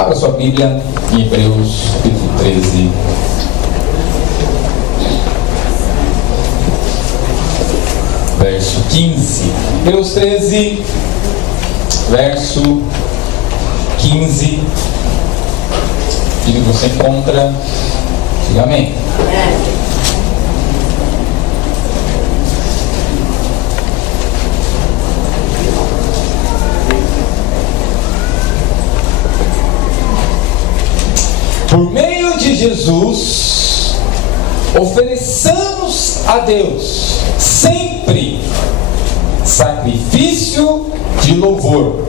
Abra sua Bíblia em Hebreus capítulo 13. Verso 15. Hebreus 13, verso 15. Diga que você encontra. Diga amém. Por meio de Jesus, ofereçamos a Deus sempre sacrifício de louvor,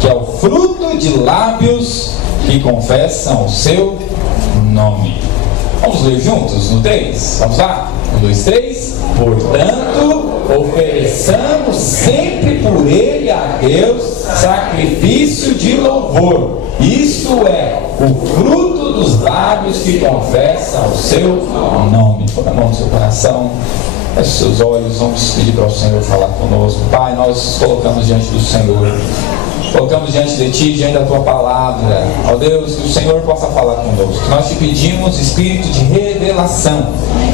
que é o fruto de lábios que confessam o seu nome. Vamos ler juntos no 3? Vamos lá? 1, 2, 3. Portanto, ofereçamos sempre por ele a Deus sacrifício de louvor. Isto é o fruto dos lábios que confessam o seu nome. Põe a mão no seu coração, feche seus olhos, vamos pedir para o Senhor falar conosco. Pai, nós colocamos diante do Senhor, colocamos diante de Ti, diante da Tua palavra. Ó Deus, que o Senhor possa falar conosco. Nós te pedimos espírito de revelação.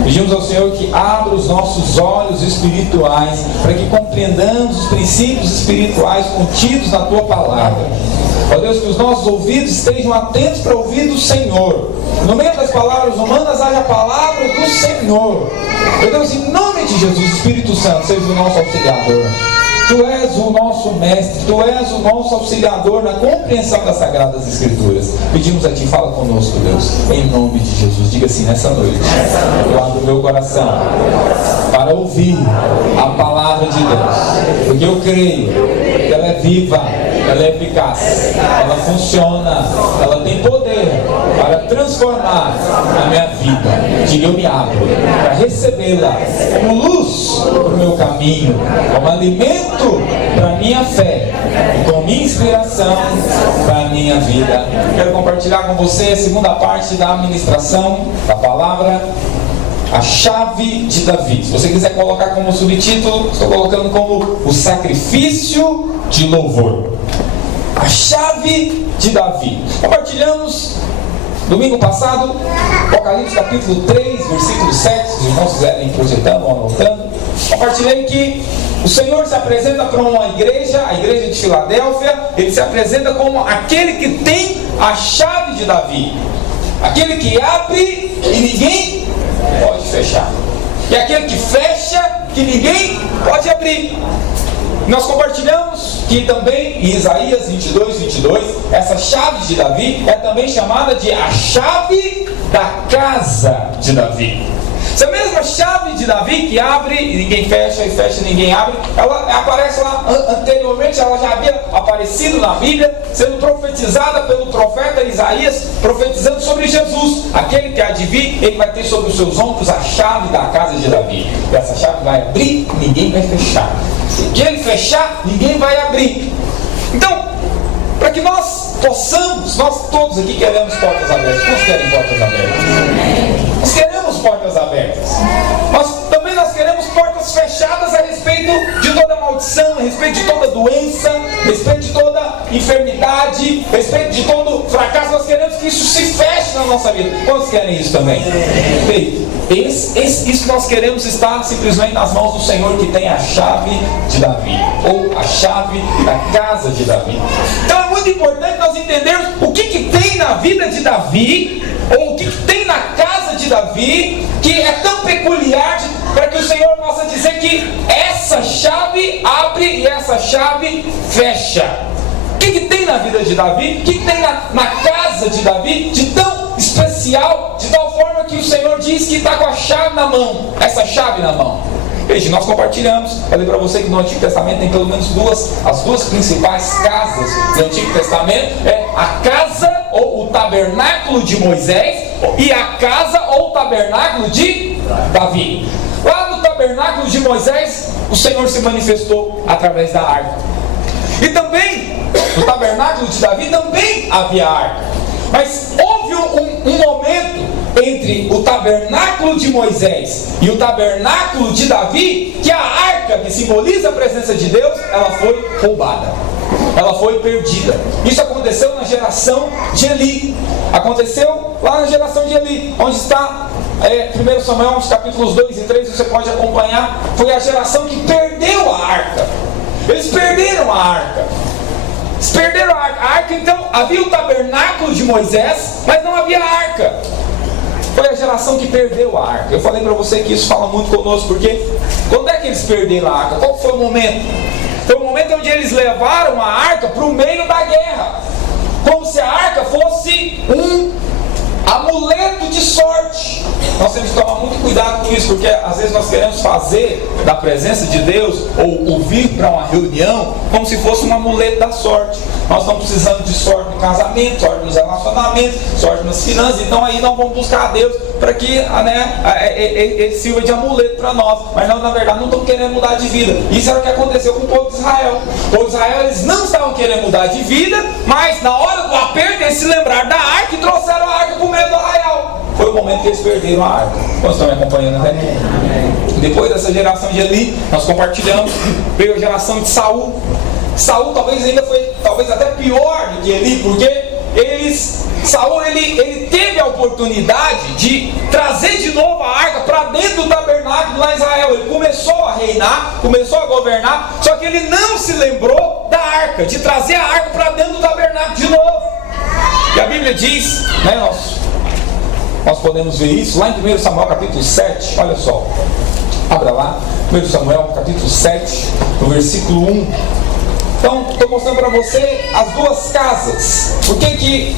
Pedimos ao Senhor que abra os nossos olhos espirituais, para que compreendamos os princípios espirituais contidos na Tua palavra. Ó Deus, que os nossos ouvidos estejam atentos para ouvir do Senhor. No meio das palavras humanas haja a palavra do Senhor. Ó Deus, em nome de Jesus, Espírito Santo, seja o nosso auxiliador. Tu és o nosso mestre, Tu és o nosso auxiliador na compreensão das Sagradas Escrituras. Pedimos a Ti, fala conosco, Deus, em nome de Jesus. Diga assim, nessa noite, eu abro o meu coração para ouvir a palavra de Deus, porque eu creio que ela é viva, ela é eficaz, ela funciona, ela tem poder para transformar a minha vida. Diga, eu me abro para recebê-la como luz para o meu caminho, como alimento para a minha fé e como inspiração para a minha vida. Quero compartilhar com você a segunda parte da administração da palavra, a chave de Davi. Se você quiser colocar como subtítulo, estou colocando como o sacrifício de louvor. A chave de Davi. Compartilhamos domingo passado, Apocalipse capítulo 3, versículo 7. Se os irmãos quiserem projetando ou anotando, compartilhei que o Senhor se apresenta para uma igreja, a igreja de Filadélfia. Ele se apresenta como aquele que tem a chave de Davi, aquele que abre e ninguém pode fechar, e aquele que fecha que ninguém pode abrir. Nós compartilhamos que também em Isaías 22, 22, essa chave de Davi é também chamada de a chave da casa de Davi. Essa mesma chave de Davi que abre e ninguém fecha, e fecha e ninguém abre, ela aparece lá anteriormente, ela já havia aparecido na Bíblia, sendo profetizada pelo profeta Isaías, profetizando sobre Jesus. Aquele que há de vir, ele vai ter sobre os seus ombros a chave da casa de Davi. E essa chave vai abrir e ninguém vai fechar. Se ele fechar, ninguém vai abrir. Então, para que nós possamos, nós todos aqui queremos portas abertas. Quantos querem portas abertas? Nós queremos portas abertas. Nós queremos portas fechadas a respeito de toda maldição, a respeito de toda doença, a respeito de toda enfermidade, a respeito de todo fracasso. Nós queremos que isso se feche na nossa vida. Quantos querem isso também? Isso nós queremos estar simplesmente nas mãos do Senhor, que tem a chave de Davi, ou a chave da casa de Davi. Então é muito importante nós entendermos o que tem na vida de Davi, ou o que tem na casa de Davi, que é tão peculiar, para que o Senhor possa dizer que essa chave abre e essa chave fecha. O que tem na vida de Davi? O que tem na casa de Davi de tão especial, de tal forma que o Senhor diz que está com a chave na mão, essa chave na mão? Veja, nós compartilhamos, falei para você que no Antigo Testamento tem pelo menos as duas principais casas do Antigo Testamento, é a casa ou o tabernáculo de Moisés e a casa ou o tabernáculo de Davi. Lá no tabernáculo de Moisés, o Senhor se manifestou através da arca. E também, no tabernáculo de Davi também havia arca. Mas houve um momento entre o tabernáculo de Moisés e o tabernáculo de Davi, que a arca, que simboliza a presença de Deus, ela foi roubada. ela foi perdida. Isso aconteceu na geração de Eli. Aconteceu lá na geração de Eli, onde está 1 Samuel, capítulos 2 e 3, você pode acompanhar. Foi a geração que perdeu a arca. Eles perderam a arca. Eles perderam a arca. A arca, então, havia o tabernáculo de Moisés, mas não havia a arca. Foi a geração que perdeu a arca. Eu falei para você que isso fala muito conosco, porque quando é que eles perderam a arca? Qual foi o momento? Foi o momento onde eles levaram a arca para o meio da guerra, como se a arca fosse um amuleto de sorte. Nós temos que tomar muito cuidado com isso, porque às vezes nós queremos fazer da presença de Deus, ou vir para uma reunião, como se fosse um amuleto da sorte. Nós estamos precisando de sorte no casamento, sorte nos relacionamentos, sorte nas finanças. Então aí nós vamos buscar a Deus para que ele sirva de amuleto para nós. Mas nós, na verdade, não estamos querendo mudar de vida. Isso era o que aconteceu com o povo de Israel. O povo de Israel, eles não estavam querendo mudar de vida, mas na hora do aperto eles se lembraram da arca e trouxeram a arca para o meio do arraial. Foi o momento que eles perderam a arca. Vocês estão me acompanhando até aqui? Depois dessa geração de Eli, nós compartilhamos, veio a geração de Saul. Saul talvez ainda foi, talvez até pior do que Eli, porque Saul ele teve a oportunidade de trazer de novo a arca para dentro do tabernáculo lá em Israel. Ele começou a reinar, começou a governar, só que ele não se lembrou da arca, de trazer a arca para dentro do tabernáculo de novo. E a Bíblia diz, nós podemos ver isso lá em 1 Samuel capítulo 7, olha só, abra lá, 1 Samuel capítulo 7, no versículo 1. Então, estou mostrando para você as duas casas. Por que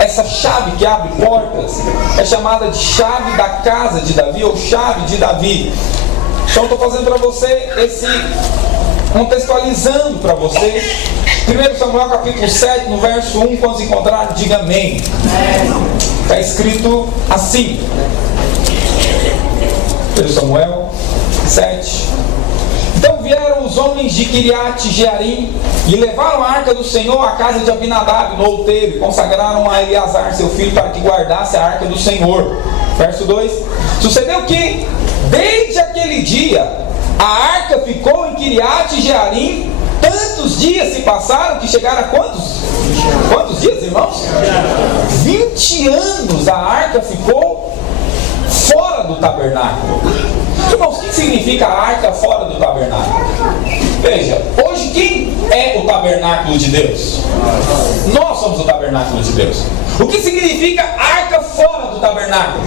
essa chave que abre portas é chamada de chave da casa de Davi, ou chave de Davi? Então, estou fazendo para você contextualizando para você. 1 Samuel capítulo 7, no verso 1, quando se encontrar, diga amém. Está escrito assim. 1 Samuel 7. Então vieram os homens de Kiriat Jearim e levaram a arca do Senhor à casa de Abinadab no outeiro e consagraram a Eleazar seu filho para que guardasse a arca do Senhor. Verso 2. Sucedeu que desde aquele dia a arca ficou em Kiriat Jearim. Tantos dias se passaram que chegaram a quantos dias, irmãos? 20 anos a arca ficou fora do tabernáculo. Irmãos, o que significa a arca fora do tabernáculo? Veja, hoje quem é o tabernáculo de Deus? Nós somos o tabernáculo de Deus. O que significa arca fora do tabernáculo?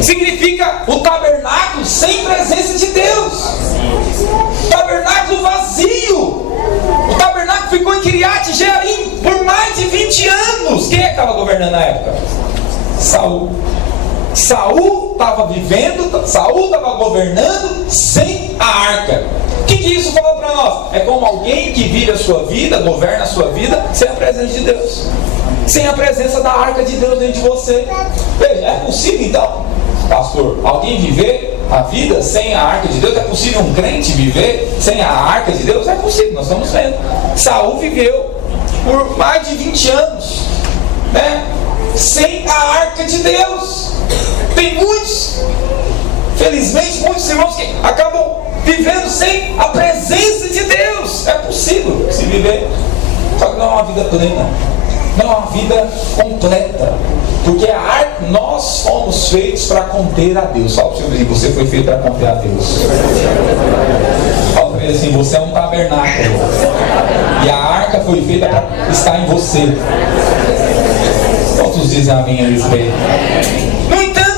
Significa o tabernáculo sem presença de Deus. Tabernáculo vazio. O tabernáculo ficou em Kiriat Jearim por mais de 20 anos. Quem é que estava governando na época? Saul. Saul estava vivendo, Saul estava governando sem a arca. O que isso fala para nós? É como alguém que vive a sua vida, governa a sua vida sem a presença de Deus, sem a presença da arca de Deus dentro de você. Veja, é possível então, pastor, alguém viver a vida sem a arca de Deus? É possível um crente viver sem a arca de Deus? É possível, nós estamos vendo. Saul viveu por mais de 20 anos, sem a arca de Deus. Tem felizmente, muitos irmãos que acabam vivendo sem a presença de Deus. É possível se viver, só que não é uma vida plena, não é uma vida completa, porque a arca, nós fomos feitos para conter a Deus. Fala para o Senhor, você foi feito para conter a Deus. Fala para ele assim, você é um tabernáculo e a arca foi feita para estar em você. Quantos dizem amém a respeito? No entanto,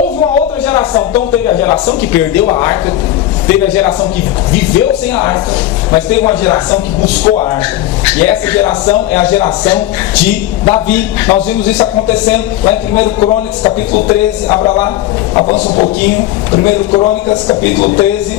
houve uma outra geração. Então teve a geração que perdeu a arca, teve a geração que viveu sem a arca, mas teve uma geração que buscou a arca. E essa geração é a geração de Davi. Nós vimos isso acontecendo lá em 1 Crônicas capítulo 13. Abra lá, avança um pouquinho. 1 Crônicas capítulo 13.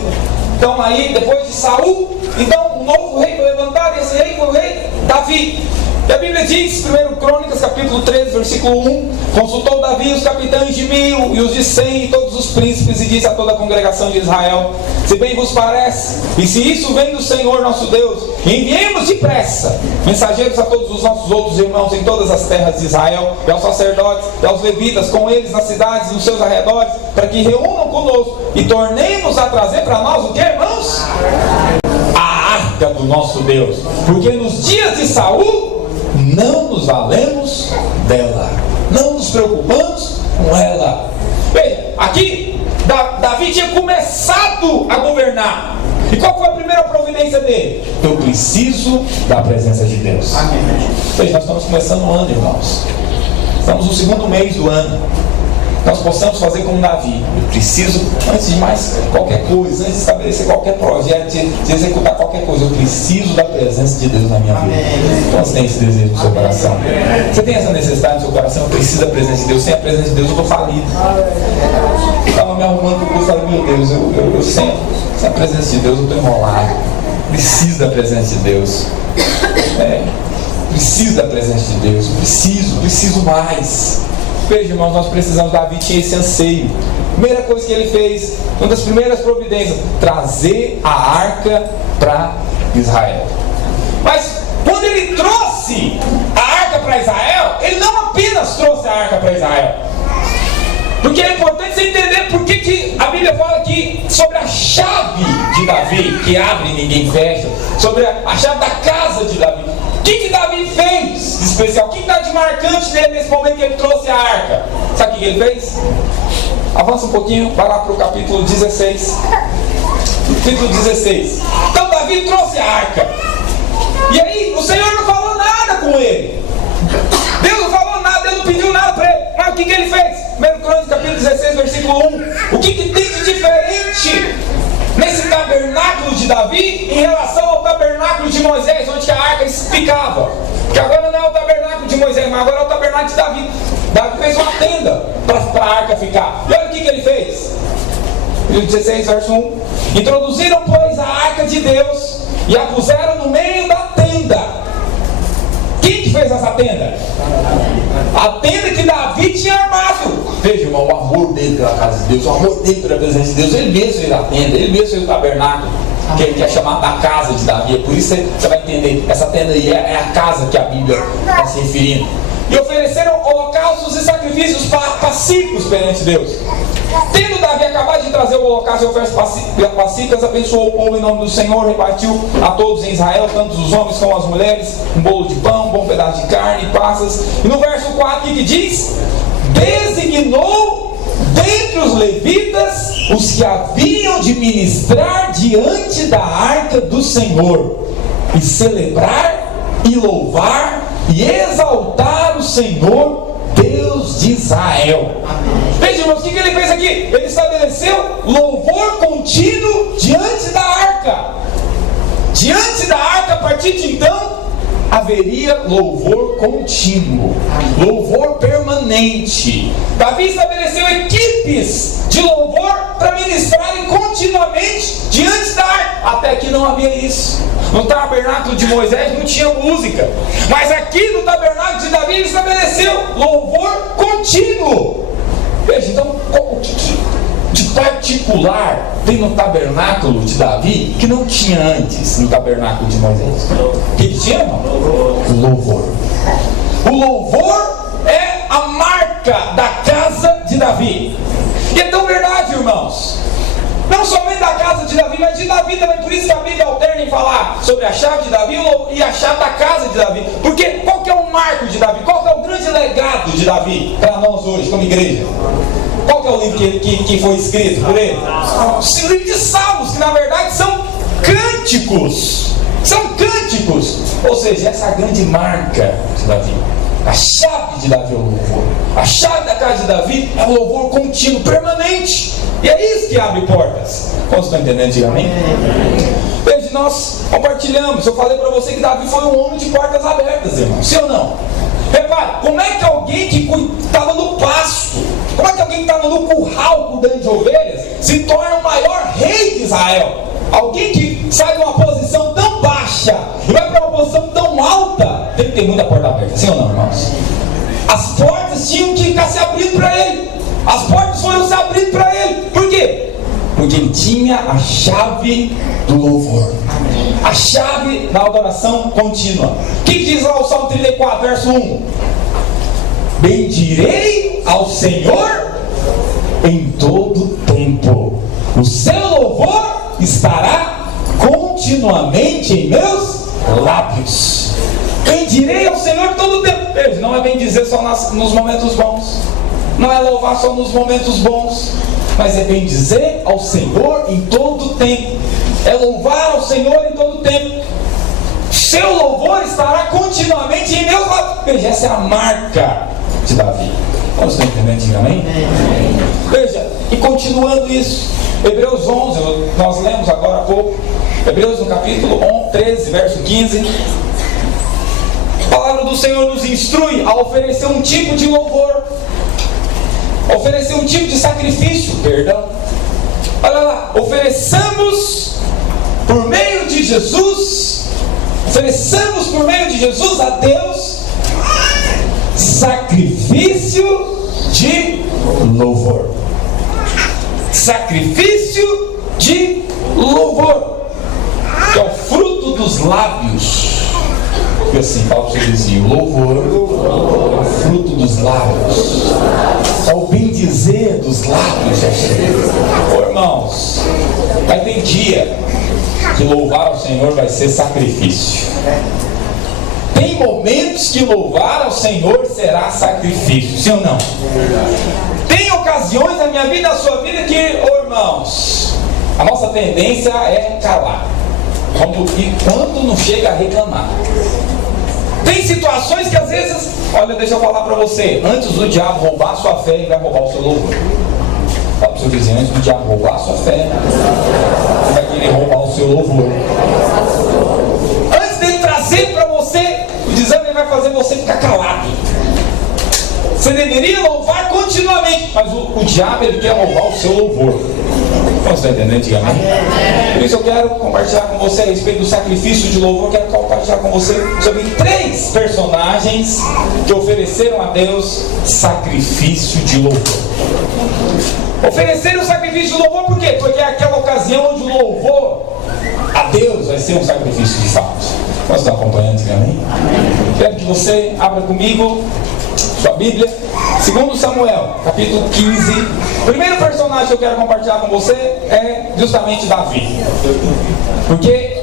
Então aí, depois de Saul, então um novo rei foi levantado, e esse rei foi o rei Davi. E a Bíblia diz, 1 Crônicas capítulo 13, versículo 1, consultou Davi os capitães de 1000 e os de 100 e todos os príncipes, e disse a toda a congregação de Israel: se bem vos parece, e se isso vem do Senhor nosso Deus, enviemos depressa mensageiros a todos os nossos outros irmãos em todas as terras de Israel, e aos sacerdotes, e aos levitas, com eles nas cidades e nos seus arredores, para que reúnam conosco e tornemos a trazer para nós o que, irmãos? A arca arca do nosso Deus, porque nos dias de Saul não nos valemos dela, não nos preocupamos com ela. Veja, aqui Davi tinha começado a governar. E qual foi a primeira providência dele? Eu preciso da presença de Deus. Amém. Veja, nós estamos começando o ano, irmãos. Estamos no segundo mês do ano. Nós possamos fazer como Davi. Eu preciso, antes de mais qualquer coisa, antes de estabelecer qualquer projeto, de executar qualquer coisa, eu preciso da presença de Deus na minha vida. Então você tem esse desejo no seu coração? Você tem essa necessidade no seu coração? Eu preciso da presença de Deus. Sem a presença de Deus eu estou falido. Eu estava me arrumando para o curso e falei, meu Deus, eu sem a presença de Deus eu estou enrolado. Preciso da presença de Deus. Preciso da presença de Deus. Preciso mais. Veja, irmãos, nós precisamos. Davi tinha esse anseio. Primeira coisa que ele fez, uma das primeiras providências, trazer a arca para Israel. Mas quando ele trouxe a arca para Israel, ele não apenas trouxe a arca para Israel. Porque é importante você entender por que a Bíblia fala aqui sobre a chave de Davi, que abre e ninguém fecha, sobre a chave da casa de Davi. O que Davi fez de especial? O que está de marcante nele nesse momento que ele trouxe a arca? Sabe o que ele fez? Avança um pouquinho, vai lá para o capítulo 16. Capítulo 16. Então Davi trouxe a arca. E aí o Senhor não falou nada com ele. Deus não falou nada, Deus não pediu nada para ele. Mas o que ele fez? 1 Crônicas, capítulo 16, versículo 1. O que tem de diferente nesse tabernáculo de Davi em relação ao tabernáculo de Moisés, onde a arca ficava? Porque agora não é o tabernáculo de Moisés, mas agora é o tabernáculo de Davi. Davi fez uma tenda para a arca ficar. E olha o que ele fez. 16, verso 1. Introduziram, pois, a arca de Deus e a puseram no meio da tenda. Quem que fez essa tenda? A tenda que Davi tinha armado. Veja, irmão, o amor dele pela casa de Deus, o amor dele pela presença de Deus. Ele mesmo fez a tenda, ele mesmo fez o tabernáculo, que é chamado da casa de Davi. É por isso que você vai entender, essa tenda aí é a casa que a Bíblia está se referindo. E ofereceram holocaustos e sacrifícios pacíficos perante Deus. Tendo Davi acabado de trazer o holocausto e ofertas pacíficas, abençoou o povo em nome do Senhor, repartiu a todos em Israel, tanto os homens como as mulheres, um bolo de pão, um bom pedaço de carne e passas. E no verso 4, o que diz? Designou dentre os levitas os que haviam de ministrar diante da arca do Senhor, e celebrar, e louvar, e exaltar o Senhor, Deus de Israel. Veja, irmãos, o que ele fez aqui? Ele estabeleceu louvor contínuo diante da arca. Diante da arca, a partir de então, haveria louvor contínuo, louvor permanente. Davi estabeleceu equipes de louvor para ministrarem continuamente diante da arca. Até aqui não havia isso. No tabernáculo de Moisés não tinha música, mas aqui no tabernáculo de Davi ele estabeleceu louvor contínuo. Veja, então, o que de particular tem no tabernáculo de Davi que não tinha antes no tabernáculo de Moisés? O que tinha? Louvor. O louvor é a marca da casa de Davi. E é tão verdade, irmãos. Não somente da casa de Davi, mas de Davi também. Por isso que a Bíblia alterna em falar sobre a chave de Davi e a chave da casa de Davi. Porque qual que é o marco de Davi? Qual que é o grande legado de Davi para nós hoje, como igreja? Qual que é o livro que foi escrito por ele? O livro de Salmos, que na verdade são cânticos. São cânticos. Ou seja, essa é a grande marca de Davi. A chave de Davi é o louvor. A chave da casa de Davi é o louvor contínuo, permanente. E é isso que abre portas. Quantos estão entendendo? Diga amém. Veja, nós compartilhamos. Eu falei para você que Davi foi um homem de portas abertas, irmão. Sim ou não? Repare, como é que alguém que estava no pasto, como é que alguém que estava no curral cuidando de ovelhas se torna o maior rei de Israel? Alguém que sai de uma posição tão baixa e vai para uma posição tão alta, tem que ter muita porta aberta, sim ou não, irmãos? As portas tinham que ficar se abrindo para ele. As portas foram se abrindo para ele. Por quê? Porque ele tinha a chave do louvor, a chave da adoração contínua. O que diz lá o Salmo 34, verso 1? Bendirei ao Senhor em todo tempo, o seu louvor estará continuamente em meus lábios. Bendirei ao Senhor todo o tempo. Veja, não é bendizer só nos momentos bons, não é louvar só nos momentos bons, mas é bendizer ao Senhor em todo o tempo, é louvar ao Senhor em todo o tempo. Seu louvor estará continuamente em meus lábios. Veja, essa é a marca de Davi. Vamos estar entendendo, diga amém? Veja, e continuando isso, Hebreus 11, nós lemos agora há pouco, Hebreus no capítulo 13, verso 15. A palavra do Senhor nos instrui a oferecer um tipo de louvor, oferecer um tipo de sacrifício, perdão. Olha lá, ofereçamos por meio de Jesus a Deus sacrifício de louvor. Sacrifício de louvor, que é o fruto dos lábios. E assim, fala para você dizer, o louvor é o fruto dos lábios, é o bendizer dos lábios. Oh, irmãos, vai ter dia que louvar ao Senhor vai ser sacrifício. Tem momentos que louvar ao Senhor será sacrifício, sim ou não? Tem ocasiões na minha vida, na sua vida, que, oh, irmãos, a nossa tendência é calar. E quando não chega a reclamar. Tem situações que às vezes, olha, deixa eu falar para você, antes do diabo roubar a sua fé, ele vai roubar o seu louvor. Fala para o seu vizinho, antes do diabo roubar a sua fé, ele vai querer roubar o seu louvor. Antes dele trazer para você, o desânimo, ele vai fazer você ficar calado. Você deveria louvar continuamente, mas o diabo, ele quer roubar o seu louvor. Você está entendendo, antigamente? Por isso eu quero compartilhar com você a respeito do sacrifício de louvor. Eu quero compartilhar com você sobre 3 personagens que ofereceram a Deus sacrifício de louvor. Ofereceram o sacrifício de louvor por quê? Porque é aquela ocasião onde o louvor a Deus vai ser um sacrifício de fato. Você está acompanhando, antigamente? Quero que você abra comigo sua Bíblia, 2 Samuel, capítulo 15. O primeiro personagem que eu quero compartilhar com você é justamente Davi. Porque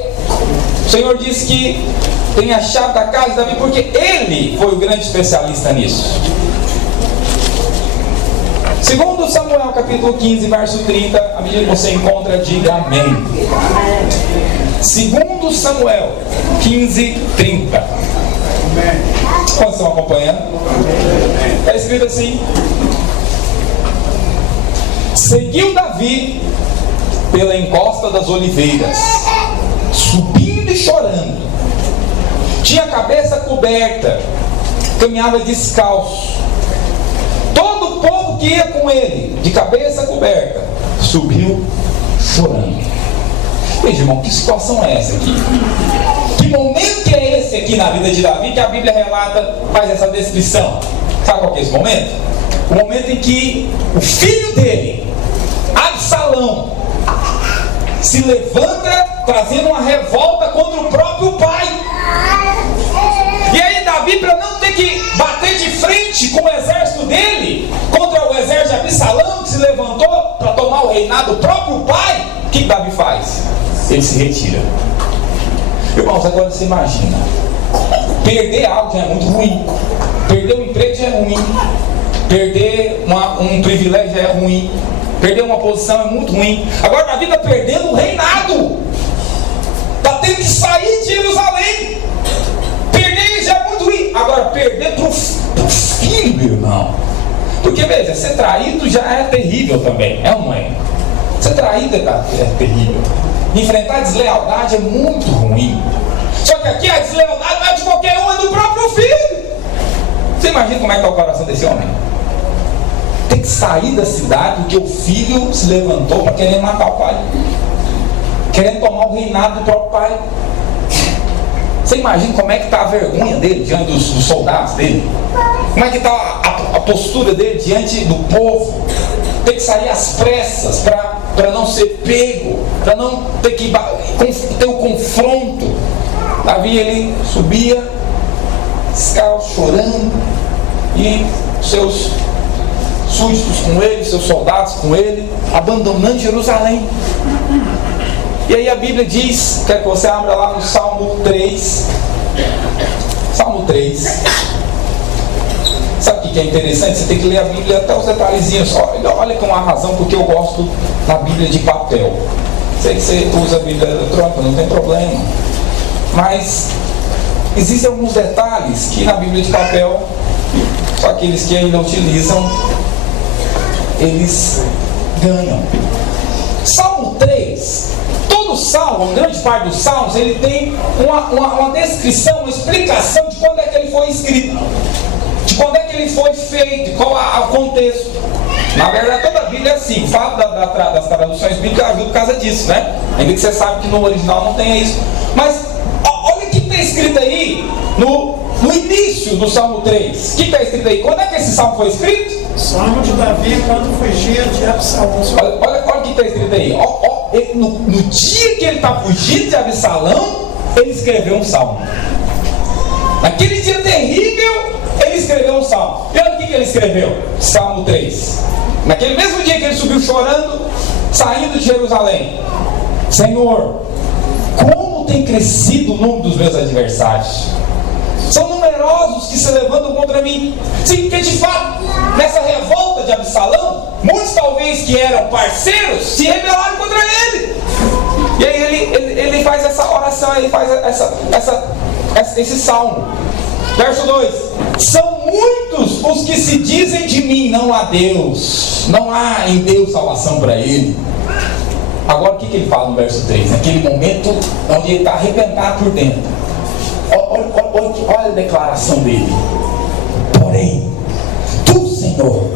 o Senhor disse que tem a chave da casa de Davi, porque ele foi o grande especialista nisso. 2 Samuel, capítulo 15, verso 30. À medida que você encontra, diga amém. 2 Samuel 15, 30. Quantos estão acompanhando? Está escrito assim: seguiu Davi pela encosta das oliveiras, subindo e chorando, tinha a cabeça coberta, caminhava descalço. Todo o povo que ia com ele, de cabeça coberta, subiu chorando. Veja, irmão, que situação é essa aqui? Que momento que é esse aqui na vida de Davi que a Bíblia relata, faz essa descrição? Sabe qual que é esse momento? O momento em que o filho dele, Absalão, se levanta trazendo uma revolta contra o próprio pai. E aí Davi, para não ter que bater de frente com o exército dele, contra o exército de Absalão, que se levantou para tomar o reinado do próprio pai, o que Davi faz? Ele se retira. Irmãos, agora você imagina, perder algo já é muito ruim, perder um emprego já é ruim, perder um privilégio já é ruim, perder uma posição é muito ruim. Agora Davi está perdendo o reinado, está tendo que sair de Jerusalém. Perder já é muito ruim, agora perder para o filho, irmão. Porque veja, ser traído já é terrível também, é ou não é? Ser traído é terrível. Enfrentar a deslealdade é muito ruim. Só que aqui a deslealdade não é de qualquer um, é do próprio filho. Você imagina como é que está o coração desse homem? Tem que sair da cidade porque o filho se levantou para querer matar o pai, querendo tomar o reinado do próprio pai. Você imagina como é que está a vergonha dele diante dos soldados dele? Como é que está a postura dele diante do povo? Tem que sair às pressas para não ser pego, para não ter que ter o confronto. Davi, ele subia descalço, chorando, e seus súditos com ele, seus soldados com ele, abandonando Jerusalém. E aí a Bíblia diz, quer que você abra lá no Salmo 3. Salmo 3. Sabe o que é interessante? Você tem que ler a Bíblia até os detalhezinhos. Olha com a razão porque eu gosto da Bíblia de papel. Sei que você usa a Bíblia eletrônica, não tem problema. Mas existem alguns detalhes que na Bíblia de papel, só aqueles que ainda utilizam, eles ganham. Salmo 3, todo salmo, grande parte dos salmos, ele tem uma descrição, uma explicação de quando é que ele foi escrito, de quando é que ele foi feito, qual é o contexto. Na verdade, toda a Bíblia é assim. O fato das traduções bíblicas ajuda por causa disso, né? Ainda que você sabe que no original não tem isso. Mas olha o que está escrito aí no início do Salmo 3. O que está escrito aí? Quando é que esse salmo foi escrito? Salmo de Davi, quando fugia de Absalão. Olha o que está escrito aí. No dia que ele está fugindo de Absalão, ele escreveu um salmo. Naquele dia terrível, ele escreveu um salmo. E olha o que ele escreveu. Salmo 3. Naquele mesmo dia que ele subiu chorando, saindo de Jerusalém. Senhor, como tem crescido o número dos meus adversários. São numerosos que se levantam contra mim. Sim, porque de fato, nessa revolta de Absalão, muitos talvez que eram parceiros se rebelaram contra ele. E aí ele faz essa oração, ele faz esse salmo. Verso 2: são muitos os que se dizem de mim, não há Deus, não há em Deus salvação para ele. Agora o que ele fala no verso 3? Naquele momento onde ele está arrebentado por dentro. Olha a declaração dele. Porém, tu, Senhor,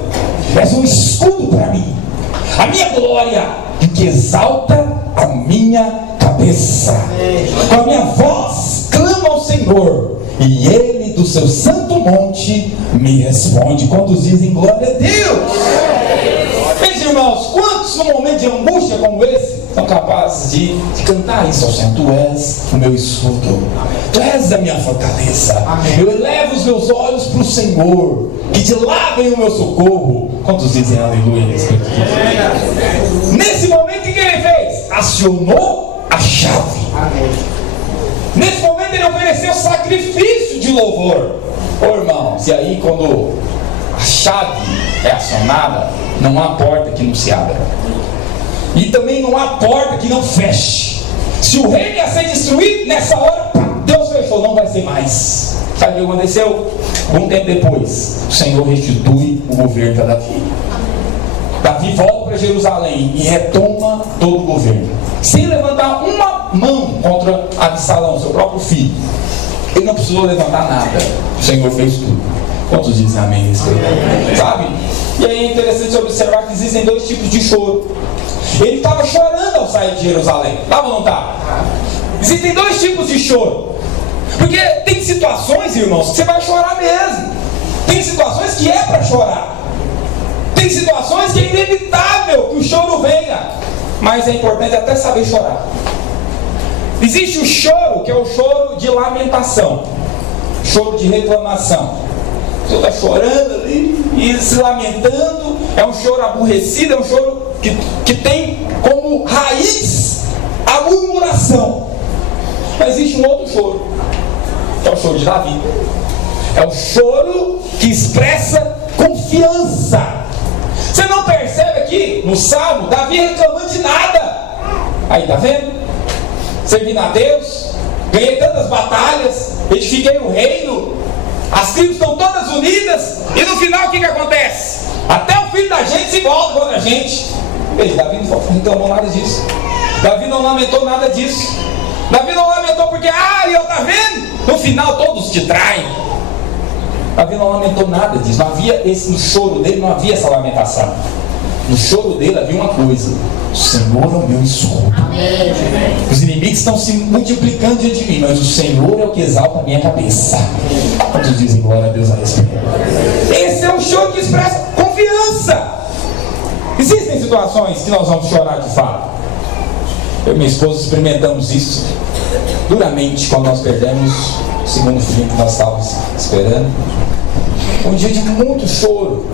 és um escudo para mim, a minha glória, e que exalta a minha cabeça. Com a minha voz clamo ao Senhor, e Ele do seu santo monte me responde. Quantos dizem glória a Deus? Veja, irmãos, quantos no momento de angústia como esse são capazes de cantar isso ao Senhor? Tu és o meu escudo, Tu és a minha fortaleza. Eu elevo os meus olhos para o Senhor, que de lá vem o meu socorro. Quantos dizem aleluia nesse momento? Nesse momento, o que ele fez? Acionou a chave. Nesse momento ele ofereceu sacrifício de louvor. Irmãos, e aí quando a chave é acionada, não há porta que não se abra, e também não há porta que não feche. Se o reino ia ser destruído, nessa hora Deus fechou, não vai ser mais. Sabe o que aconteceu? Um tempo depois, o Senhor restitui o governo para Davi. Davi volta para Jerusalém e retoma todo o governo, sem levantar uma mão contra Absalão, seu próprio filho. Ele não precisou levantar nada, o Senhor fez tudo. Quantos dizem amém? Sabe? E aí é interessante observar que existem dois tipos de choro. Ele estava chorando ao sair de Jerusalém, estava ou não estava? Existem dois tipos de choro. Porque tem situações, irmãos, que você vai chorar mesmo. Tem situações que é para chorar. Tem situações que é inevitável que o choro venha. Mas é importante até saber chorar. Existe o choro, que é o choro de lamentação, choro de reclamação. Você está chorando ali e se lamentando. É um choro aborrecido, é um choro que tem como raiz a murmuração. Mas existe um outro choro, que é o choro de Davi. É o choro que expressa confiança. Você não percebe aqui no Salmo Davi reclamando de nada. Aí, tá vendo? Servindo a Deus, ganhei tantas batalhas, edifiquei o reino, as tribos estão todas unidas, e no final o que acontece? Até o filho da gente se volta contra a gente. Veja, Davi não reclamou nada disso. Davi não lamentou nada disso. Davi não lamentou porque, eu tá vendo? No final todos te traem. Davi não lamentou nada disso. Não havia no choro dele, não havia essa lamentação. No choro dele havia uma coisa: o Senhor é o meu escudo. Amém. Os inimigos estão se multiplicando diante de mim, mas o Senhor é o que exalta a minha cabeça. Quantos dizem glória a Deus a respeito? Esse é um choro que expressa confiança. Existem situações que nós vamos chorar de fato. Eu e minha esposa experimentamos isso duramente quando nós perdemos o segundo filho que nós estávamos esperando. Um dia de muito choro,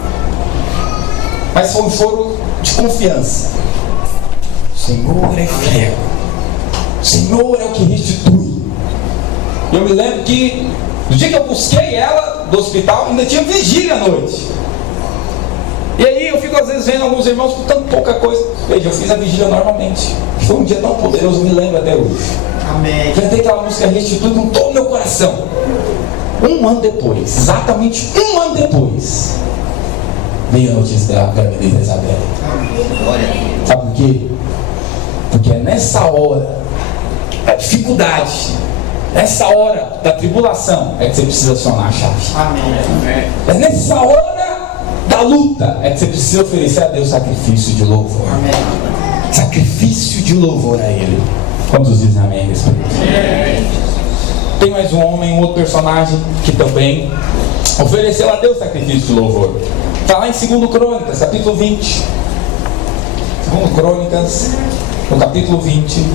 mas foi um choro de confiança. O Senhor é fiel. O Senhor é o que restitui. Eu me lembro que no dia que eu busquei ela do hospital, ainda tinha vigília à noite. E aí eu fico às vezes vendo alguns irmãos com tão pouca coisa. Veja, eu fiz a vigília normalmente. Foi um dia tão poderoso, me lembro até hoje. Amém. Cantei aquela música Restitui com todo o meu coração. Um ano depois, exatamente um ano depois, veio a notícia da gravidez da Isabela. Sabe por quê? Porque é nessa hora da dificuldade, nessa hora da tribulação, é que você precisa acionar a chave. Amém. É nessa hora da luta é que você precisa oferecer a Deus sacrifício de louvor. Amém. Sacrifício de louvor a Ele. Quantos dizem amém a respeito? Tem mais um homem, um outro personagem que também ofereceu a Deus sacrifício de louvor. Está lá em 2 Crônicas, capítulo 20. 2 Crônicas, no capítulo 20.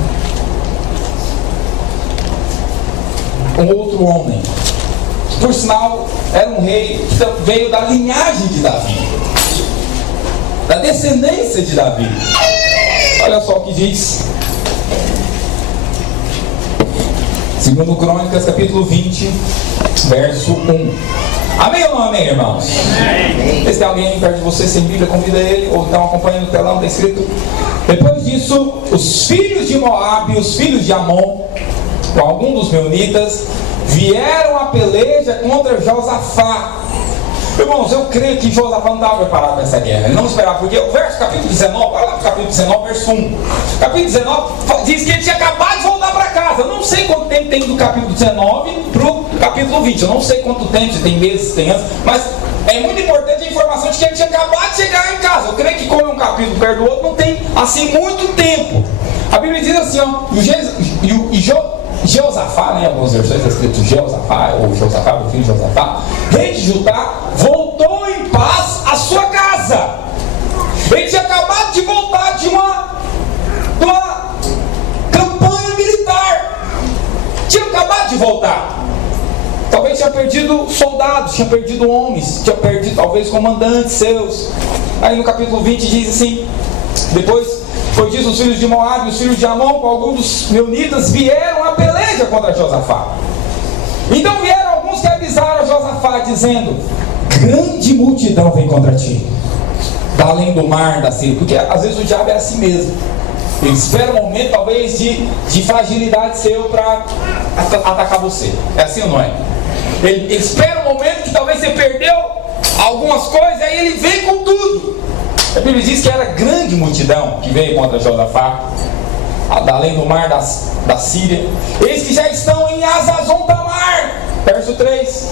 Um outro homem, que por sinal era um rei que veio da linhagem de Davi, da descendência de Davi. Olha só o que diz 2 Crônicas, capítulo 20, verso 1. Amém ou não amém, irmãos? Amém. Se tem alguém perto de você sem Bíblia, convida ele, ou então acompanhando o telão, está escrito: depois disso, os filhos de Moabe e os filhos de Amon, com algum dos meunitas, vieram a peleja contra Josafá. Irmãos, eu creio que Josafá não estava preparado para essa guerra. Ele não esperava, porque o verso capítulo 19, olha lá para o capítulo 19, verso 1. Capítulo 19 diz que ele tinha acabado de voltar para casa. Eu não sei quanto tempo tem do capítulo 19 para o capítulo 20. Eu não sei quanto tempo, se tem meses, se tem anos, mas é muito importante a informação de que ele tinha acabado de chegar em casa. Eu creio que, como é um capítulo perto do outro, não tem assim muito tempo. A Bíblia diz assim, ó, Jeosafá, né? Algumas versões está escrito Jeosafá, ou Josafá, o filho de Josafá, rei de Judá, voltou em paz à sua casa. Ele tinha acabado de voltar de uma campanha militar. Tinha acabado de voltar. Talvez tinha perdido soldados, tinha perdido homens, tinha perdido talvez comandantes seus. Aí no capítulo 20 diz assim: depois foi disso, os filhos de Moabe e os filhos de Amon, com alguns dos meunitas, vieram a peleja contra Josafá. Então vieram alguns que avisaram a Josafá, dizendo: grande multidão vem contra ti, da além do mar, da Síria. Porque às vezes o diabo é assim mesmo. Ele espera um momento talvez de fragilidade seu para atacar você. É assim ou não é? Ele espera um momento que talvez você perdeu algumas coisas, aí ele vem com tudo. A Bíblia diz que era grande multidão que veio contra Josafá, além do mar da Síria. Eles que já estão em Hazazon Tamar, verso 3.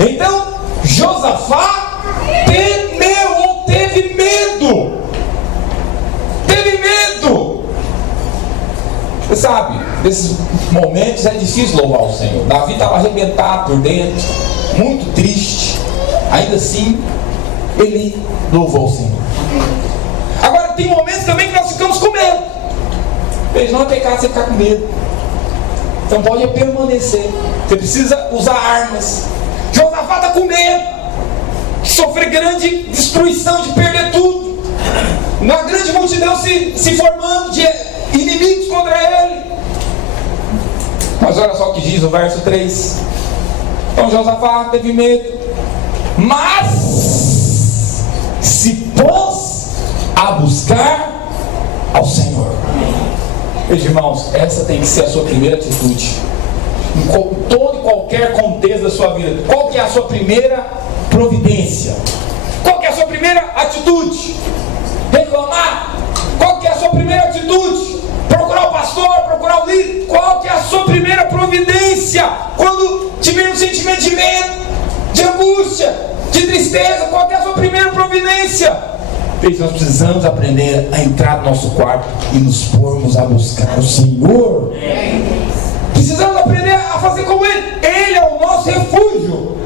Então Josafá temeu, ou teve medo. Teve medo. Você sabe, nesses momentos é difícil louvar o Senhor. Davi estava arrebentado por dentro, muito triste. Ainda assim, ele louvou o Senhor. Agora tem momentos também que nós ficamos com medo. Veja, não é pecado você ficar com medo. Então pode permanecer. Você precisa usar armas. Josafá está com medo de sofrer grande destruição, de perder tudo. Uma grande multidão se formando de inimigos contra ele. Mas olha só o que diz o verso 3. Então Josafá teve medo, mas se pôs a buscar ao Senhor. Veja, irmãos, essa tem que ser a sua primeira atitude em todo e qualquer contexto da sua vida. Qual que é a sua primeira providência? Qual que é a sua primeira atitude? Reclamar? Qual que é a sua primeira atitude? Procurar o pastor, procurar o líder? Qual que é a sua primeira providência? Quando tiver um sentimento de medo, de angústia, de tristeza, qual que é a sua primeira providência? Nós precisamos aprender a entrar no nosso quarto e nos pormos a buscar o Senhor. Precisamos aprender a fazer como Ele. Ele é o nosso refúgio.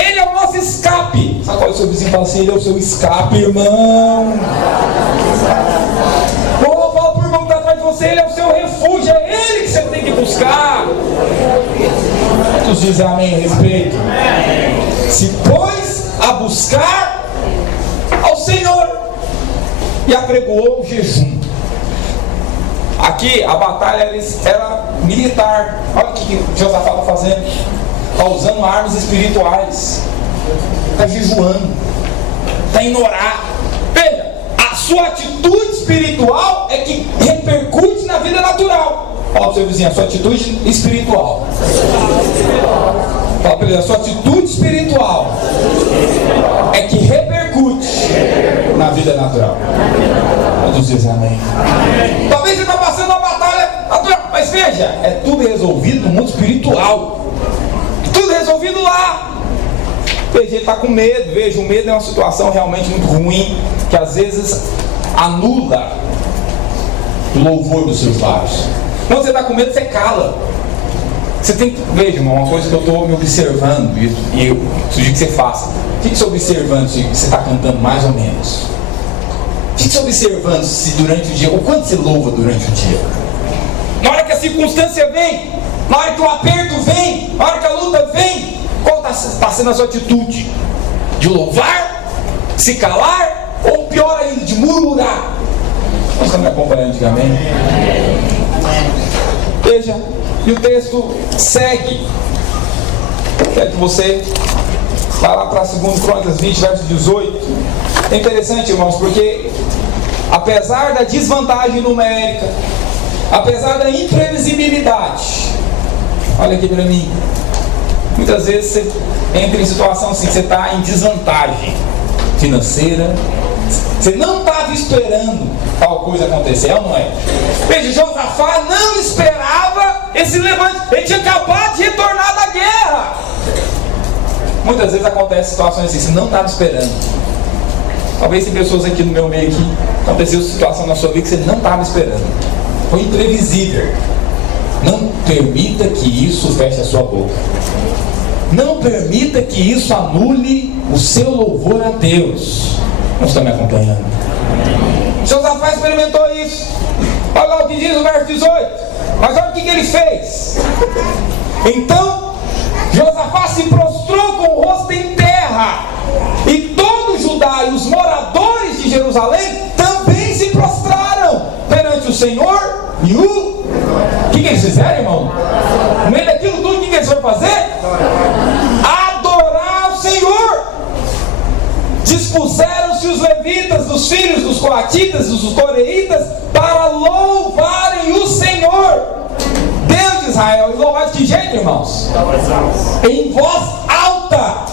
Ele é o nosso escape. Sabe qual é o seu vizinho? Fala assim: Ele é o seu escape, irmão. Ou fala para o irmão que está atrás de você: Ele é o seu refúgio. É Ele que você tem que buscar. Quantos dizem amém a respeito? Se pôs a buscar ao Senhor e apregoou o jejum. Aqui a batalha era militar. Olha o que Josafá está fazendo. Está usando armas espirituais. Está jejuando. Está indo orar. Veja, a sua atitude espiritual é que repercute na vida natural. Fala para o seu vizinho, a sua atitude espiritual. Fala para ele, a sua atitude espiritual é que repercute na vida natural. Todos dizem amém. Talvez você está passando uma batalha natural, mas veja, é tudo resolvido no mundo espiritual. Tudo resolvido lá. Veja, ele está com medo. Veja, o medo é uma situação realmente muito ruim, que às vezes anula o louvor dos seus lábios. Quando você está com medo, você cala. Você tem que, veja, irmão, uma coisa que eu estou me observando, e eu sugiro que você faça. Fique se observando se você está cantando mais ou menos. Fique se observando se durante o dia, o quanto você louva durante o dia. Na hora que a circunstância vem, na hora que o aperto vem, na hora que a luta vem, qual está sendo a sua atitude? De louvar? Se calar? Ou pior ainda, de murmurar? Você está me acompanhando antigamente? Veja, e o texto segue. Quero que você vá lá para 2 Crônicas 20, verso 18. É interessante, irmãos, porque apesar da desvantagem numérica, apesar da imprevisibilidade, olha aqui para mim, muitas vezes você entra em situação assim, você está em desvantagem financeira, você não estava esperando tal coisa acontecer, ou não é? Veja, Josafá não esperava esse levante, ele tinha acabado de retornar da guerra. Muitas vezes acontecem situações assim, você não estava esperando. Talvez tem pessoas aqui no meu meio aqui, aconteceu situação na sua vida que você não estava esperando. Foi imprevisível. Não permita que isso feche a sua boca. Não permita que isso anule o seu louvor a Deus. Não está me acompanhando? Josafá experimentou isso. Olha lá o que diz o verso 18. Mas olha o que ele fez. Então Josafá se prostrou com o rosto em terra, e todo Judá e os moradores de Jerusalém também se prostraram perante o Senhor. E o que eles fizeram, irmão? No meio daquilo tudo, o que eles foram fazer? Adorar o Senhor. Dispuseram-se os levitas, dos filhos dos coatitas, dos coreitas, para louvarem o Senhor, Deus de Israel. E louvar de que jeito, irmãos? Em voz alta.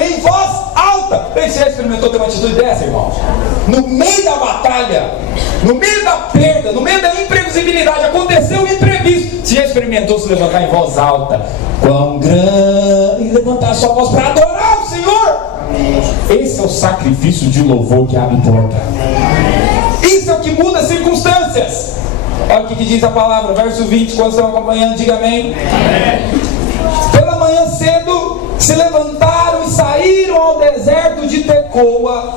Em voz alta. Você já experimentou ter uma atitude dessa, irmãos? No meio da batalha, no meio da perda, no meio da imprevisibilidade, aconteceu o imprevisto. Você já experimentou se levantar em voz alta? Quão grande! E levantar sua voz para adorar o Senhor. Esse é o sacrifício de louvor que abre porta. Isso é o que muda as circunstâncias. Olha o que diz a palavra, verso 20. Quando estão acompanhando, diga amém. Pela manhã cedo se levantaram e saíram ao deserto de Tecoa.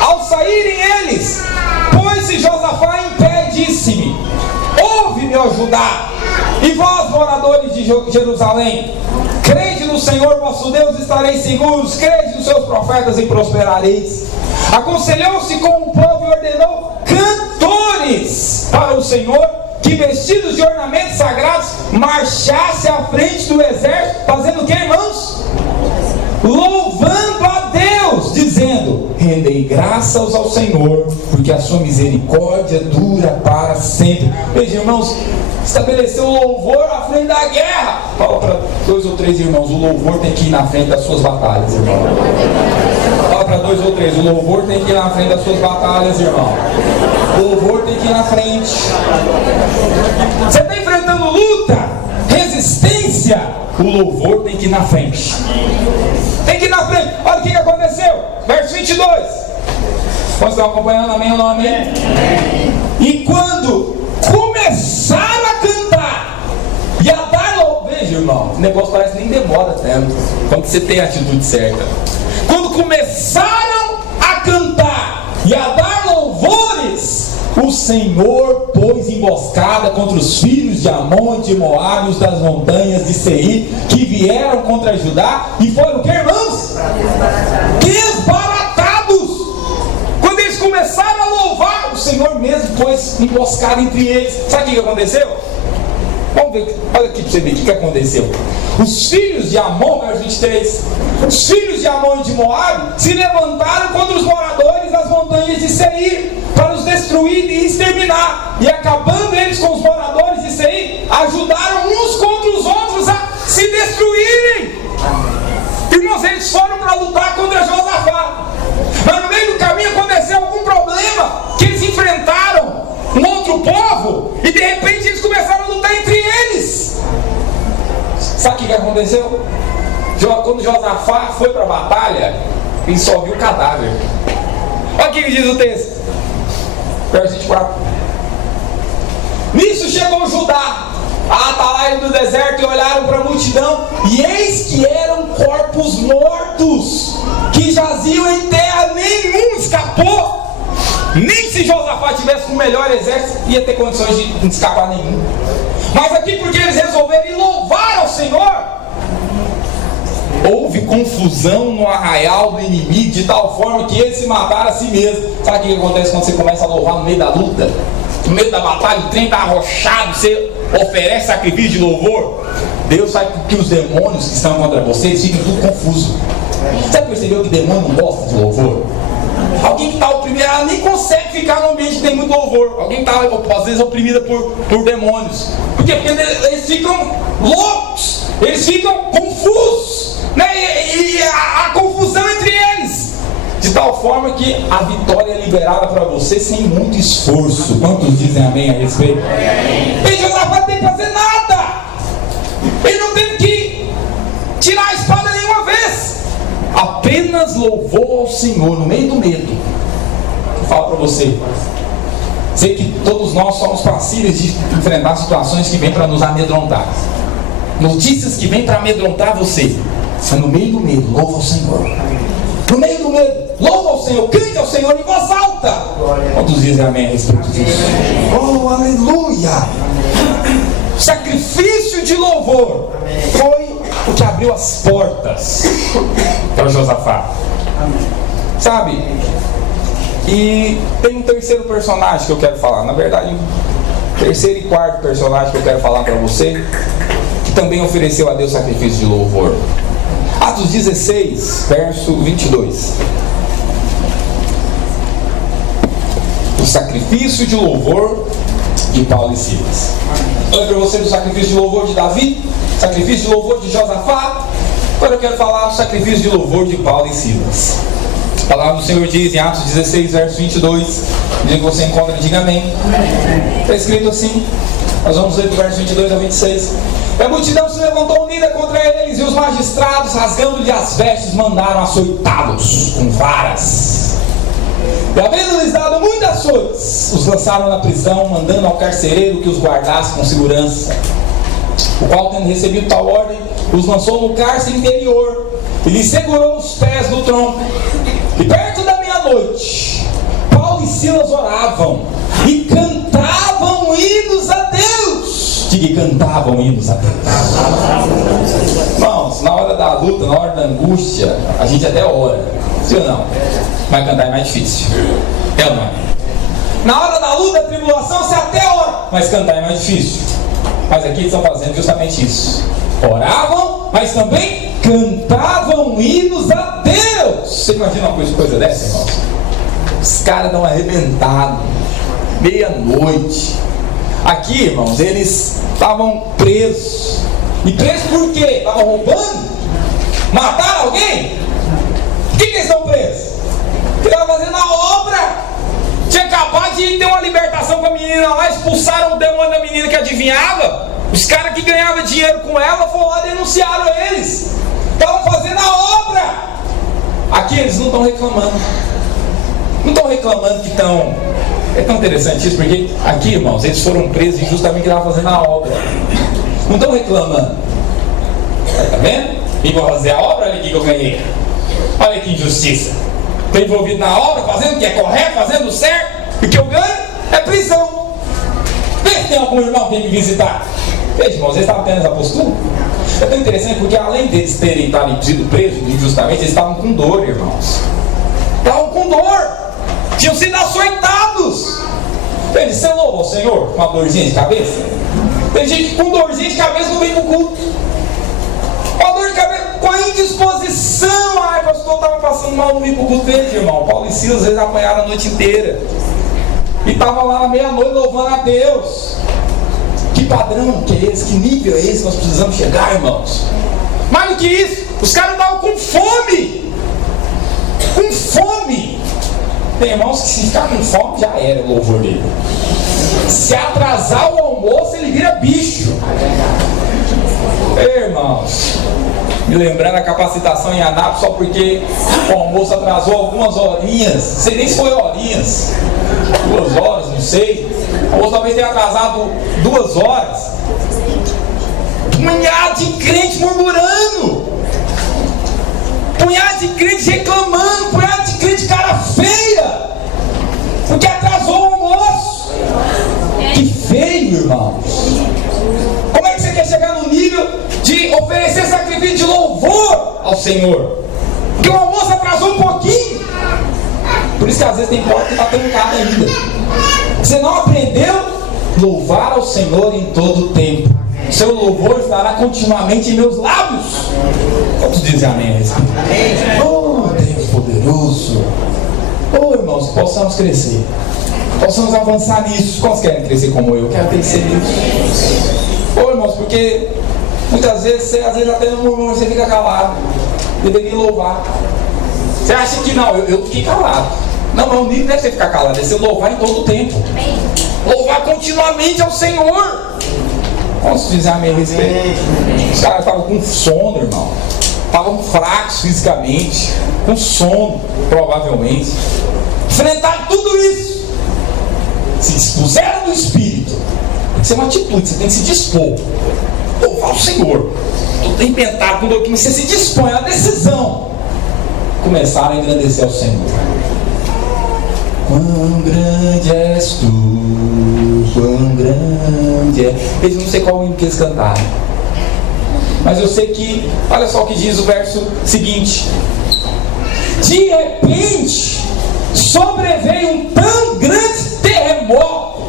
Ao saírem eles, pôs-se Josafá em pé e disse-me: ouve-me, ó Judá, e vós, moradores de Jerusalém, crede no Senhor vosso Deus, estareis seguros, crede nos seus profetas e prosperareis. Aconselhou-se com o povo e ordenou cantores para o Senhor, que vestidos de ornamentos sagrados marchasse à frente do exército, fazendo o que, irmãos? Louvando a Deus, dizendo: rendei graças ao Senhor, porque a sua misericórdia dura para sempre. Veja, irmãos, estabeleceu o louvor à frente da guerra. Fala para 2 ou 3 irmãos, o louvor tem que ir na frente das suas batalhas, irmão. Fala para 2 ou 3, o louvor tem que ir na frente das suas batalhas, irmão. O louvor tem que ir na frente. Você está enfrentando luta, resistência, o louvor tem que ir na frente. Tem que ir na frente. Olha o que aconteceu, verso 22. Vocês estão acompanhando, amém ou não amém? E quando começaram a cantar e a dar louvor, veja, irmão, o negócio parece que nem demora tanto quando você tem a atitude certa. Quando começaram a cantar e a dar louvores, o Senhor pôs emboscada contra os filhos de Amon e de Moabe, os das montanhas de Seir, que vieram contra Judá, e foram o que, irmãos? Desbaratados. Quando eles começaram a louvar, o Senhor mesmo pôs emboscada entre eles. Sabe o que aconteceu? Vamos ver, olha aqui para você ver o que aconteceu. Os filhos de Amon, verso 23, os filhos de Amon e de Moabe se levantaram contra os moradores das montanhas de Seir para os destruir e exterminar. E acabando eles com os moradores de Seir, ajudaram uns contra os outros a se destruírem. Irmãos, eles foram para lutar contra Josafá. Mas no meio do caminho aconteceu algum problema, que eles enfrentaram um outro povo, e de repente eles começaram a lutar entre eles. Sabe o que aconteceu? Quando Josafá foi para a batalha, ele só viu o cadáver. Olha o que diz o texto, verso 24. Nisso chegou Judá a atalaia do deserto, e olharam para a multidão, e eis que eram corpos mortos, que jaziam em terra, nenhum escapou. Nem se Josafá tivesse com o melhor exército, ia ter condições de escapar nenhum. Mas aqui, porque eles resolveram ir louvar ao Senhor, houve confusão no arraial do inimigo, de tal forma que eles se mataram a si mesmos. Sabe o que acontece quando você começa a louvar no meio da luta? No meio da batalha, o trem está arrochado, você oferece sacrifício de louvor. Deus sabe que os demônios que estão contra você, eles ficam tudo confusos. Você percebeu que demônio não gosta de louvor? Alguém que está oprimido, ela nem consegue ficar num ambiente que tem muito louvor. Alguém que está, às vezes, oprimida por demônios. Por quê? Porque eles ficam loucos, eles ficam confusos, né? E a confusão entre eles, de tal forma que a vitória é liberada para você sem muito esforço. Quantos dizem amém a respeito? E Josafá não tem que fazer nada. Ele não teve que tirar a espada nenhuma vez. Apenas louvou ao Senhor no meio do medo. Eu falo para você, sei que todos nós somos passíveis de enfrentar situações que vêm para nos amedrontar, notícias que vêm para amedrontar você. Mas no meio do medo, louva ao Senhor. No meio do medo, louva ao Senhor, cante ao Senhor em voz alta. Quantos dizem amém a respeito disso? Oh, aleluia! Sacrifício de louvor foi o que abriu as portas para Josafá. Sabe? E tem um terceiro personagem que eu quero falar. Na verdade, um terceiro e quarto personagem que eu quero falar para você, que também ofereceu a Deus sacrifício de louvor. Atos 16, verso 22. O sacrifício de louvor de Paulo e Silas. Olha para você do sacrifício de louvor de Davi, sacrifício de louvor de Josafá. Agora eu quero falar do sacrifício de louvor de Paulo e Silas. A palavra do Senhor diz em Atos 16, verso 22. Diga que você encontra, diga amém. Está escrito assim. Nós vamos ler do verso 22 ao 26. E a multidão se levantou unida contra eles, e os magistrados, rasgando-lhe as vestes, mandaram açoitá-los com varas. E havendo-lhes dado muitas açoites, os lançaram na prisão, mandando ao carcereiro que os guardasse com segurança. O qual, tendo recebido tal ordem, os lançou no cárcere interior, e lhes segurou os pés no tronco. E perto da meia-noite, Paulo e Silas oravam e cantavam hinos a Deus. Diga, cantavam hinos a Deus. Irmãos, na hora da luta, na hora da angústia, a gente até ora, sim ou não? Mas cantar é mais difícil, é ou não é? Na hora da luta, da tribulação, você até ora, mas cantar é mais difícil. Mas aqui eles estão fazendo justamente isso. Oravam, mas também cantavam hinos a Deus. Você imagina uma coisa dessa, irmãos? Os caras estão arrebentados, meia-noite. Aqui, irmãos, eles estavam presos. E presos por quê? Estavam roubando? Mataram alguém? Por que eles estão presos? Porque estavam fazendo a obra. Tinha acabado de ter uma libertação com a menina lá, expulsaram o demônio da menina que adivinhava. Os caras que ganhavam dinheiro com ela foram lá e denunciaram eles. Estavam fazendo a obra. Aqui eles não estão reclamando. Não estão reclamando que estão... É tão interessante isso, porque aqui, irmãos, eles foram presos e justamente que estavam fazendo a obra. Não estão reclamando. Tá vendo? E vou fazer a obra, olha aqui que eu ganhei. Olha que injustiça. Estou envolvido na obra, fazendo o que é correto, fazendo o certo. E o que eu ganho é prisão. Vê se tem algum irmão que tem que visitar. Veja, irmãos, eles estavam tendo essa postura. É tão interessante porque além deles terem sido presos injustamente, eles estavam com dor, irmãos. Estavam com dor. Tinham sido açoitados. Entende? Você louva o Senhor com uma dorzinha de cabeça? Tem gente que com dorzinha de cabeça não vem pro culto. Uma dor de cabeça, com a indisposição. Ai, pastor, estava passando mal, não vim pro culto dele, irmão. Paulo e Silas, eles apanharam a noite inteira. E estavam lá na meia-noite louvando a Deus. Que padrão que é esse? Que nível é esse que nós precisamos chegar, irmãos? Mais do que isso, os caras estavam com fome. Com fome. Tem irmãos que se ficar com fome já era o louvor dele. Se atrasar o almoço, ele vira bicho. Ei, irmãos, me lembrando a capacitação em Anápolis, só porque o almoço atrasou algumas horinhas. Não sei nem se foi horinhas, 2 horas, não sei. O almoço talvez tenha atrasado 2 horas. Punhado de crente murmurando, punhado de crente reclamando, punhado de crente cara feia, porque atrasou o almoço. Que feio, irmãos. Como é que você quer chegar no nível de oferecer sacrifício de louvor ao Senhor? Porque o almoço atrasou um pouquinho. Por isso que às vezes tem porta que está trancada ainda. Você não aprendeu a louvar ao Senhor em todo o tempo. Seu louvor estará continuamente em meus lábios. Quantos dizem amém a respeito? Oh, Deus poderoso. Oh, irmãos, possamos crescer, possamos avançar nisso. Quantos querem crescer como eu? Quero crescer nisso. Oh, irmãos, porque muitas vezes você até no murmúrio você fica calado. Deveria louvar. Você acha que não, eu fiquei calado. Não, o nível não é você ficar calado, é você louvar em todo o tempo. Louvar continuamente ao Senhor. Posso dizer amém a respeito? Os caras estavam com sono, irmão. Estavam fracos fisicamente, com sono, provavelmente. Enfrentaram tudo isso. Se dispuseram no espírito. Tem que ser uma atitude, você tem que se dispor. Louvar o Senhor. Tudo impentado, quando você se dispõe, é uma decisão. Começaram a engrandecer ao Senhor. Quão grande és tu, quão grande é. Eles não sei qual hino que eles cantaram, mas eu sei que, olha só o que diz o verso seguinte: de repente sobreveio um tão grande terremoto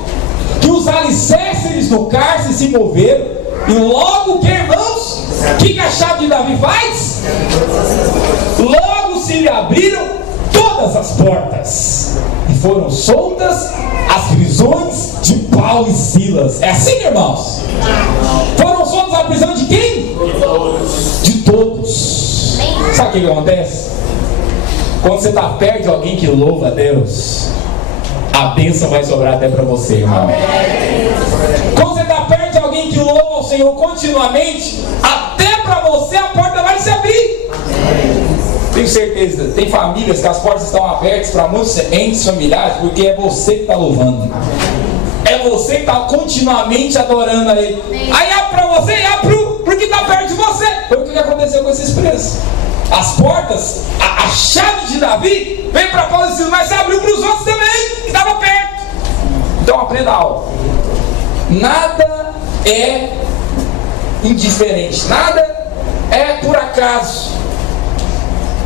que os alicerces do cárcere se moveram, e logo que, irmãos, que cachado de Davi faz? Logo se lhe abriram todas as portas e foram soltas as prisões de Paulo e Silas. É assim, irmãos? Foram soltas a prisão de quem? De todos. Sabe o que acontece? Quando você está perto de alguém que louva a Deus, a bênção vai sobrar até para você, irmão. Quando você está perto de alguém que louva ao Senhor continuamente, até para você a porta vai se abrir. Tenho certeza, tem famílias que as portas estão abertas para muitos entes familiares, porque é você que está louvando. É você que está continuamente adorando a Ele. Aí abre para você e abre porque está perto de você. Foi o que aconteceu com esses presos. As portas, a chave de Davi veio para Paulo e Silas, mas se abriu para os outros também, que estavam perto. Então aprenda algo. Nada é indiferente, nada é por acaso.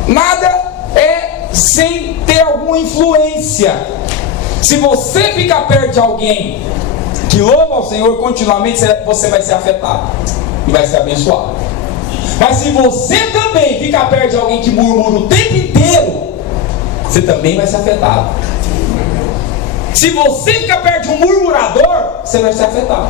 Nada é sem ter alguma influência. Se você ficar perto de alguém que louva ao Senhor continuamente, você vai ser afetado e vai ser abençoado. Mas se você também ficar perto de alguém que murmura o tempo inteiro, você também vai ser afetado. Se você ficar perto de um murmurador, você vai ser afetado.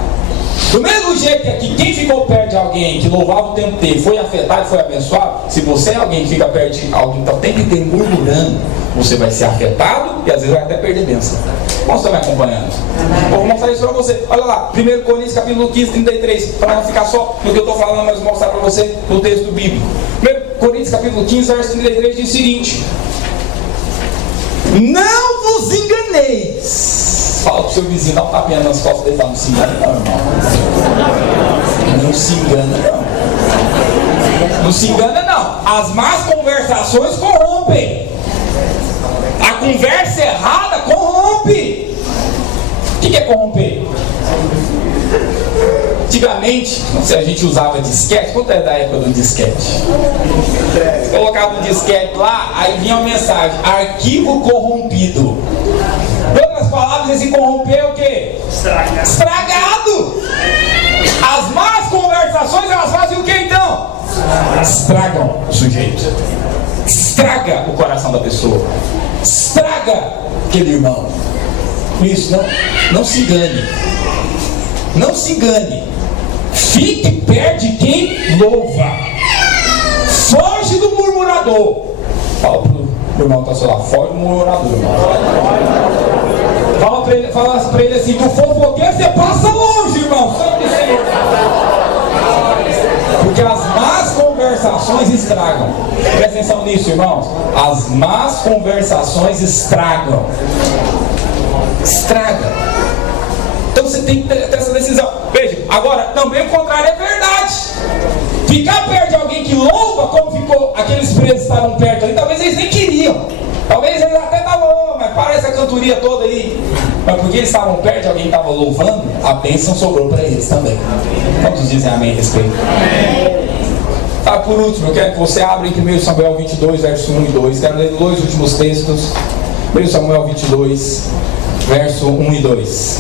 Do mesmo jeito que aqui, quem ficou perto de alguém que louvava o tempo inteiro, foi afetado e foi abençoado, se você é alguém que fica perto de alguém que está o tempo inteiro murmurando, você vai ser afetado e às vezes vai até perder bênção. Você está me acompanhando? Eu vou mostrar isso para você. Olha lá, 1 Coríntios capítulo 15, 33, para não ficar só no que eu estou falando, mas vou mostrar para você no texto bíblico. 1 Coríntios capítulo 15, verso 33 diz o seguinte: não vos enganeis. Fala pro seu vizinho, dá um tapinha nas costas dele e fala: não se engana não, irmão. Não se engana não. Não se engana não. As más conversações corrompem. A conversa errada corrompe. O que é corromper? Antigamente, se a gente usava disquete, quanto é da época do disquete? Colocava um disquete lá, aí vinha uma mensagem: arquivo corrompido. Em outras palavras, esse corromper é o quê? Estragado. As más conversações, elas fazem o que então? Estragam o sujeito. Estraga o coração da pessoa. Estraga aquele irmão. Por isso, não se engane. Não se engane. Fique perto de quem louva. Foge do murmurador. Fala pro irmão que está lá, foge do murmurador, irmão. Fala pra ele assim, do fofoqueiro você passa longe, irmão. Porque as más conversações estragam. Presta atenção nisso, irmãos. As más conversações estragam. Estraga. Então você tem que ter essa decisão. Veja, agora também o contrário é verdade. Ficar perto de alguém que louva, como ficou aqueles presos que estavam perto ali, talvez eles nem queriam. Talvez eles até estavam, mas para essa cantoria toda aí. Mas porque eles estavam perto de alguém que estava louvando, a bênção sobrou para eles também. Quantos dizem amém a respeito? Tá, por último, eu quero que você abra em 1 Samuel 22, verso 1 e 2. Quero ler dois últimos textos. 1 Samuel 22, verso 1 e 2.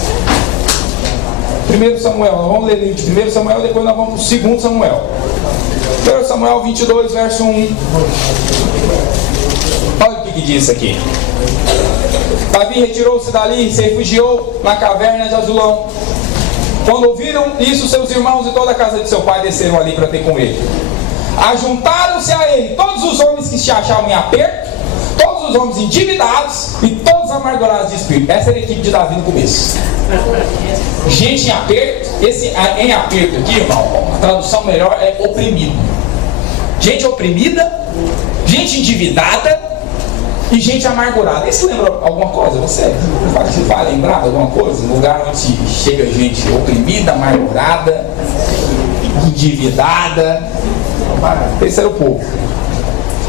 1 Samuel, nós vamos ler de 1 Samuel e depois nós vamos para o 2 Samuel. 1 Samuel 22, verso 1. Olha o que diz aqui. Davi retirou-se dali e se refugiou na caverna de Adulão. Quando ouviram isso, seus irmãos e toda a casa de seu pai desceram ali para ter com ele. Ajuntaram-se a ele todos os homens que se achavam em aperto, todos os homens endividados e todos amargurados de espírito. Essa era a equipe de Davi no começo. Gente em aperto. Esse em aperto aqui, irmão, a tradução melhor é oprimido. Gente oprimida, gente endividada e gente amargurada. Isso lembra alguma coisa? Você vai lembrar de alguma coisa? Um lugar onde chega gente oprimida, amargurada, endividada. Esse era o povo.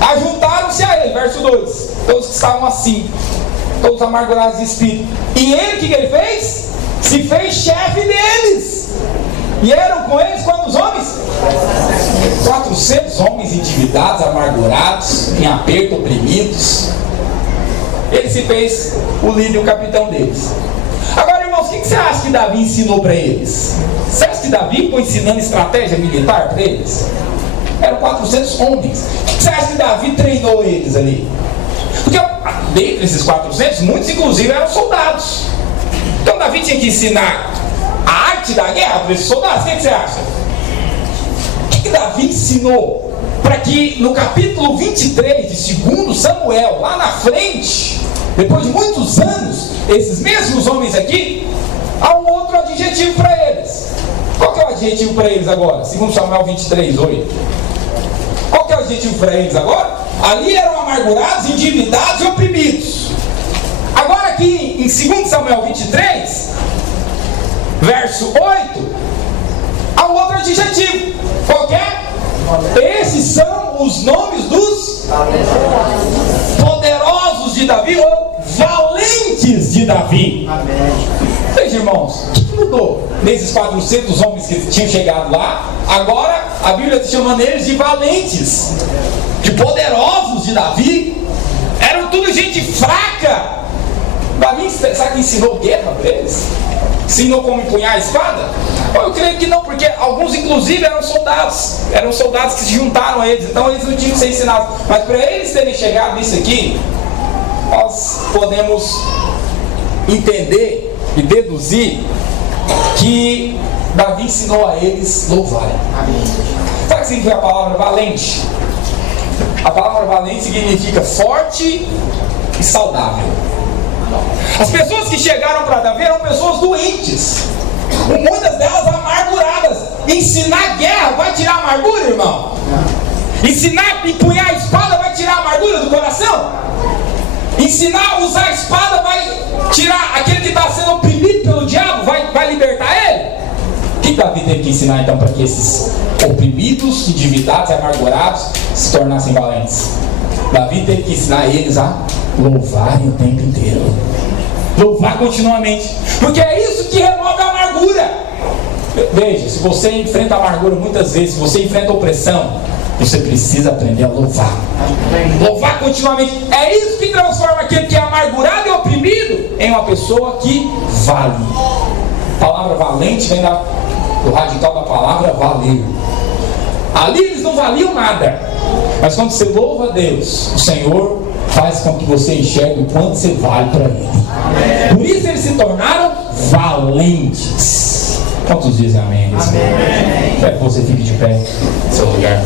Ajuntaram-se a ele, verso 2. Todos que estavam assim, todos amargurados de espírito. E ele, o que ele fez? Se fez chefe deles. E eram com eles quantos homens? 400 homens endividados, amargurados, em aperto, oprimidos. Ele se fez o líder e o capitão deles. Agora, irmãos, o que você acha que Davi ensinou para eles? Você acha que Davi foi ensinando estratégia militar para eles? Eram 400 homens. O que você acha que Davi treinou eles ali? Porque dentre esses 400, muitos inclusive eram soldados. Então Davi tinha que ensinar a arte da guerra para esses soldados. O que você acha? O que Davi ensinou para que no capítulo 23 de 2 Samuel, lá na frente, depois de muitos anos, esses mesmos homens aqui, há um outro adjetivo para eles. Qual que é o adjetivo para eles agora? 2 Samuel 23, 8. Qual que é o adjetivo para eles agora? Ali eram amargurados, endividados e oprimidos. Agora aqui em 2 Samuel 23, verso 8, há um outro adjetivo. Qual que é? Esses são os nomes dos poderosos de Davi ou valentes de Davi. Veja, irmãos, o que mudou nesses 400 homens que tinham chegado lá? Agora a Bíblia está chamando eles de valentes, de poderosos de Davi. Eram tudo gente fraca. Davi, sabe que ensinou guerra para eles? Ensinou como empunhar a espada? Eu creio que não, porque alguns inclusive eram soldados que se juntaram a eles, então eles não tinham que ser ensinados. Mas para eles terem chegado nisso aqui, nós podemos entender e deduzir que Davi ensinou a eles louvarem. Sabe o que significa a palavra valente? A palavra valente significa forte e saudável. As pessoas que chegaram para Davi eram pessoas doentes, muitas delas amarguradas. Ensinar guerra vai tirar a amargura, irmão? Ensinar a empunhar a espada vai tirar a amargura do coração? Ensinar a usar a espada vai tirar aquele que está sendo oprimido pelo diabo, vai libertar ele? O que Davi teve que ensinar então para que esses oprimidos, endividados e amargurados se tornassem valentes? Davi teve que ensinar eles a louvarem o tempo inteiro, louvar continuamente, porque é isso que remove a amargura. Veja, se você enfrenta a amargura muitas vezes, se você enfrenta a opressão, Você precisa aprender a louvar. Louvar continuamente. É isso que transforma aquele que é amargurado e oprimido em uma pessoa que vale. A palavra valente vem do radical da palavra valer. Ali eles não valiam nada. Mas quando você louva a Deus, o Senhor faz com que você enxergue o quanto você vale para Ele. Por isso eles se tornaram valentes. Quantos dizem amém? Quero que você fique de pé no seu lugar.